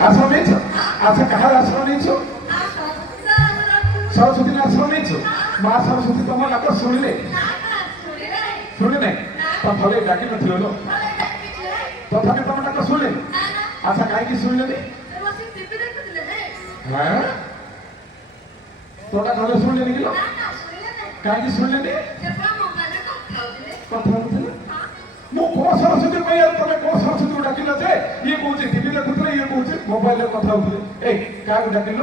आश्रम नहीं अच्छा कहा आश्रम नहीं सरस्वती ने आश्रम नहीं माँ सरस्वती तुम डाक शुणिले शुणिले तुम भले डाक नो तथापि तुम डाक शुणिले अच्छा कहीं शुणिले हाँ तोटा घरे शुणिले कि कहीं शुणिले कथा मु को सरस्वती कह तुम को सरस्वती को डाकिल जे ये कौन टीवी देखुले ये कौन मोबाइल कथा होते ए क्या डाकिल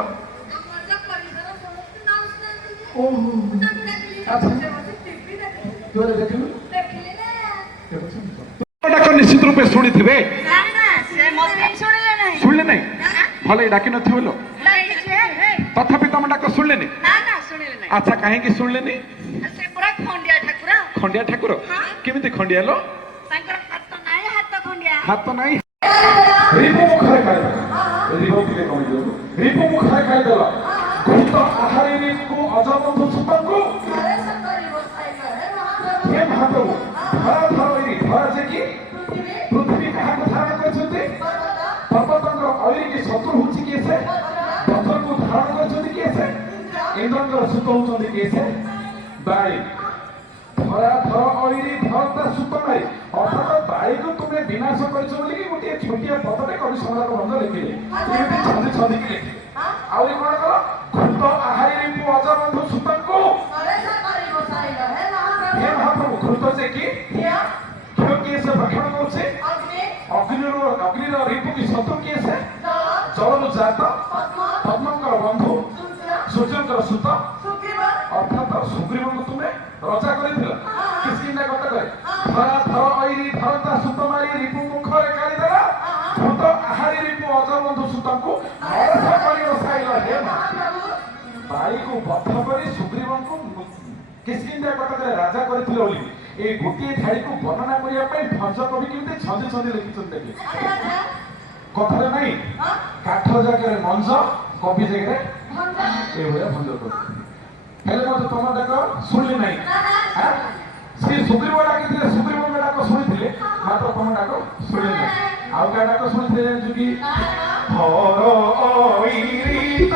अच्छा निश्चित रूपे शुणी थे शुणिले नहीं भले डाक न तथापि तुम डाक शुणिले नहीं अच्छा कहीं शुणिले नहीं खंडिया ठाकुर केमिति खंडिया लो हाथ नहीं रिपु मुखरे खाई रिपु के कम जो रिपु मुखरे खाई देला घुट आहारी रिपु अजबंधु सुतंगु हे महाप्रभु धरा धरई धरा जे की पृथ्वी कहा को धारण करछथि पर्वतंग अइरी की शत्रु हुछि केसे पत्थर को धारण करछथि केसे इंद्रंग सुत होछथि केसे बाई धरा धर अइरी धरता सुत नाही अर्थात बाई को तुमे विनाश करछ बोली कि गोटे छोटिया पदटे कवि सम्राट भंग लिखिले एमति छंदी छंदी के लिखिले आउरी कोन करो घुट आहारी रिपु अजबंधु सुतंगु हे महाप्रभु घुट से की क्यों कैसे भक्षण करछे अग्नि रिपु की शत्रु कैसे जल जात पद्मंकर बंधु सूर्यंकर सुत अर्थात सुग्रीव को तुम्हें रचा करिथिला किसी ने कथा करे धरा धर अइरी धरता सुत मारी रिपु मुखरे काली देला भूत आहारी रिपु अजबंधु सुतंकु मरथा करी रसाइला हे बाई को बद्ध करी सुग्रीव को किसी ने कथा करे राजा करिथिला बोली ए गोटे थाड़ी को वर्णना करिया पई भंज कवि केमते छंदी छंदी लिखिछन देखि कथारे नहीं काठ जगह मंज कवि जगह भंज ए होया भंज कर हेले मत तुम डाक शुणिले नहीं श्री सुग्रीव डाकिले सुग्रीव में डाक शुणिले मात्र तुम डाक शुणिले नहीं आउ क्या डाक शुणिले कि हर अइरी